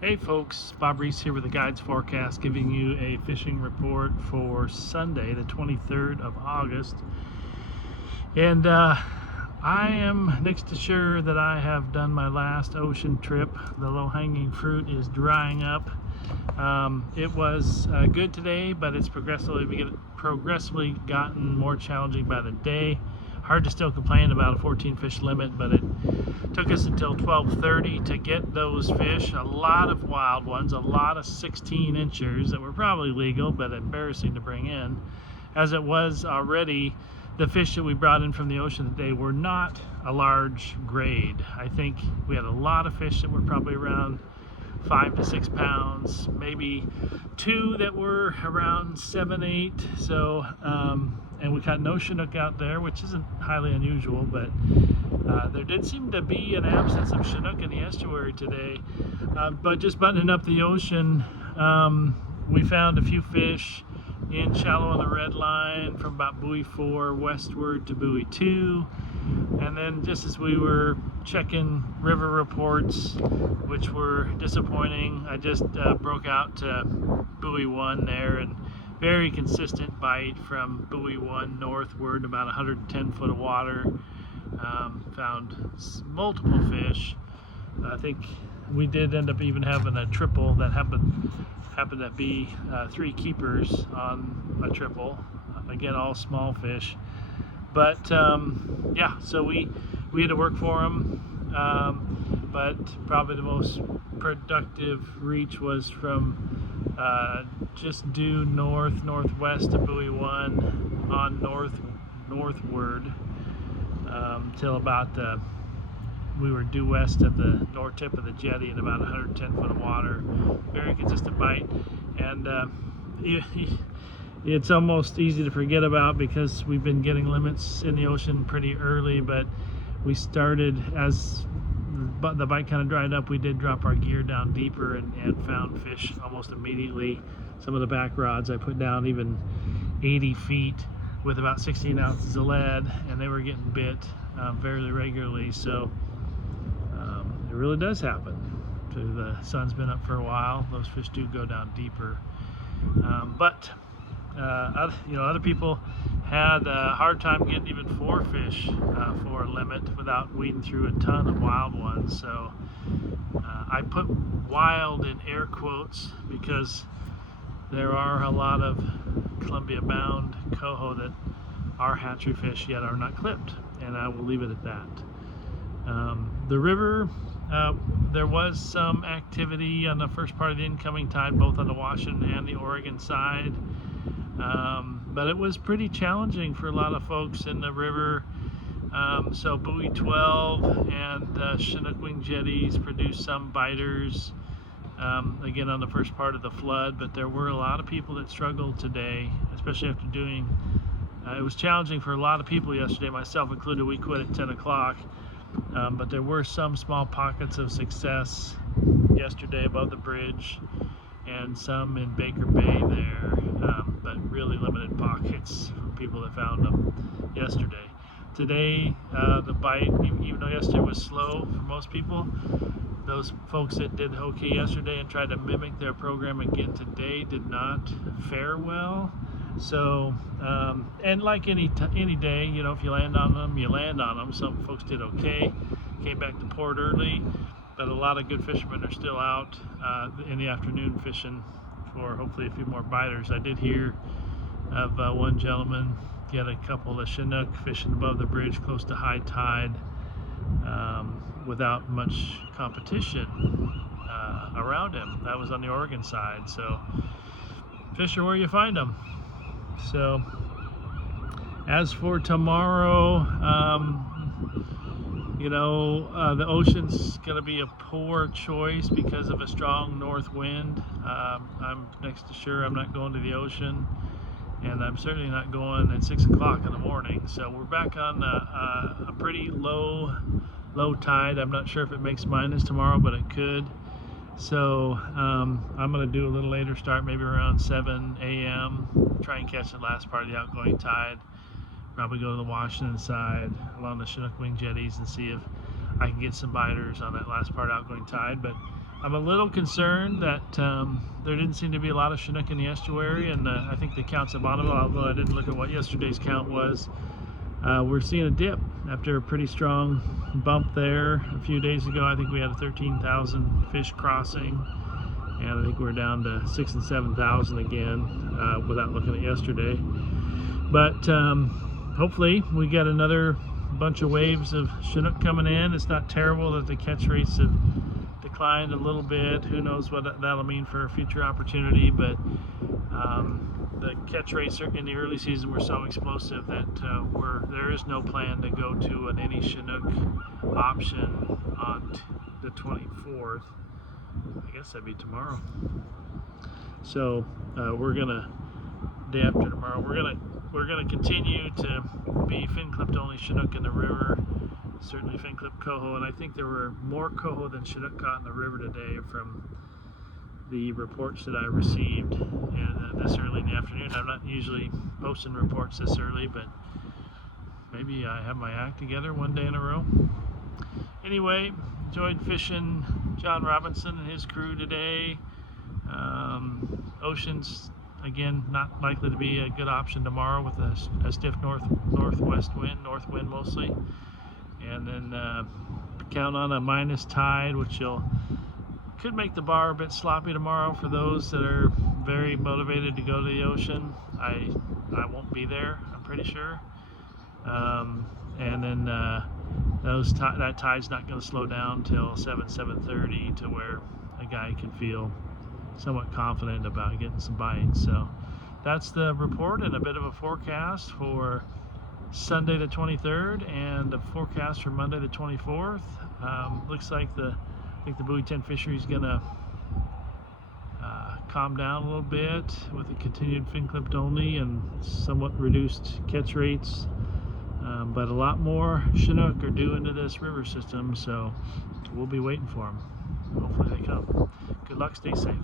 Hey folks, Bob Reese here with the Guides Forecast, giving you a fishing report for Sunday, the 23rd of August. And I am next to sure that I have done my last ocean trip. The low-hanging fruit is drying up. It was good today, but it's progressively gotten more challenging by the day. Hard to still complain about a 14 fish limit, but it took us until 12:30 to get those fish. A lot of wild ones, a lot of 16 inchers that were probably legal but embarrassing to bring in. As it was already, the fish that we brought in from the ocean today were not a large grade. I think we had a lot of fish that were probably around 5 to 6 pounds, maybe two that were around 7, 8. So, and we caught no Chinook out there, which isn't highly unusual, but there did seem to be an absence of Chinook in the estuary today. But just buttoning up the ocean, we found a few fish in shallow on the red line from about buoy 4 westward to buoy 2. And then just as we were checking river reports, which were disappointing, I just broke out to buoy 1 there, and very consistent bite from buoy 1 northward, about 110 foot of water. Found multiple fish. I think we did end up even having a triple that happened to be 3 keepers on a triple. Again, all small fish. But yeah, so we had to work for them. But probably the most productive reach was from just due northwest of buoy 1 on northward till about we were due west of the north tip of the jetty in about 110 foot of water. Very consistent bite, and it's almost easy to forget about because we've been getting limits in the ocean pretty early. But we started, as the bite kind of dried up, we did drop our gear down deeper and found fish almost immediately. Some of the back rods I put down even 80 feet with about 16 ounces of lead, and they were getting bit fairly regularly. So it really does happen. The sun's been up for a while. Those fish do go down deeper. But other people had a hard time getting even 4 fish for a limit without weeding through a ton of wild ones. So I put wild in air quotes because there are a lot of Columbia bound coho that are hatchery fish yet are not clipped, and I will leave it at that. The river, there was some activity on the first part of the incoming tide, both on the Washington and the Oregon side, but it was pretty challenging for a lot of folks in the river. So buoy 12 and Chinook wing jetties produced some biters, again on the first part of the flood, but there were a lot of people that struggled today, especially after doing it was challenging for a lot of people yesterday, myself included. We quit at 10 o'clock, but there were some small pockets of success yesterday above the bridge and some in Baker Bay there, but really limited pockets for people that found them yesterday. Today, the bite, even though yesterday was slow for most people, those folks that did okay yesterday and tried to mimic their program again today did not fare well. So, and like any day, if you land on them, you land on them. Some folks did okay, came back to port early, but a lot of good fishermen are still out in the afternoon fishing for hopefully a few more biters. I did hear of one gentleman get a couple of Chinook fishing above the bridge close to high tide without much competition around him. That was on the Oregon side. So fish are where you find them. So as for tomorrow, the ocean's going to be a poor choice because of a strong north wind. I'm next to sure I'm not going to the ocean, and I'm certainly not going at 6 o'clock in the morning. So we're back on a pretty low tide. I'm not sure if it makes minus tomorrow, but it could. So I'm going to do a little later start, maybe around 7 a.m. Try and catch the last part of the outgoing tide. Probably go to the Washington side along the Chinook wing jetties and see if I can get some biters on that last part outgoing tide. But I'm a little concerned that there didn't seem to be a lot of Chinook in the estuary, and I think the count's at bottom, although I didn't look at what yesterday's count was. We're seeing a dip after a pretty strong bump there a few days ago. I think we had a 13,000 fish crossing, and I think we're down to 6,000 and 7,000 again without looking at yesterday. But hopefully we get another bunch of waves of Chinook coming in. It's not terrible that the catch rates have declined a little bit. Who knows what that'll mean for a future opportunity, but the catch rates in the early season were so explosive that there is no plan to go to an any Chinook option on the 24th. I guess that'd be tomorrow. So we're gonna, day after tomorrow, we're gonna continue to be fin clipped only Chinook in the river. Certainly fin clipped coho, and I think there were more coho than Chinook caught in the river today from the reports that I received this early in the afternoon. I'm not usually posting reports this early, but maybe I have my act together one day in a row. Anyway, enjoyed fishing John Robinson and his crew today. Ocean's again not likely to be a good option tomorrow with a stiff northwest wind, north wind mostly, and then count on a minus tide, which could make the bar a bit sloppy tomorrow for those that are very motivated to go to the ocean. I won't be there, I'm pretty sure. And then that tide's not going to slow down till 7:30 to where a guy can feel somewhat confident about getting some bites. So that's the report and a bit of a forecast for Sunday the 23rd and a forecast for Monday the 24th. Looks like I think the buoy 10 fishery is gonna calm down a little bit with the continued fin clipped only and somewhat reduced catch rates, but a lot more Chinook are due into this river system, so we'll be waiting for them. Hopefully they come. Good luck, stay safe.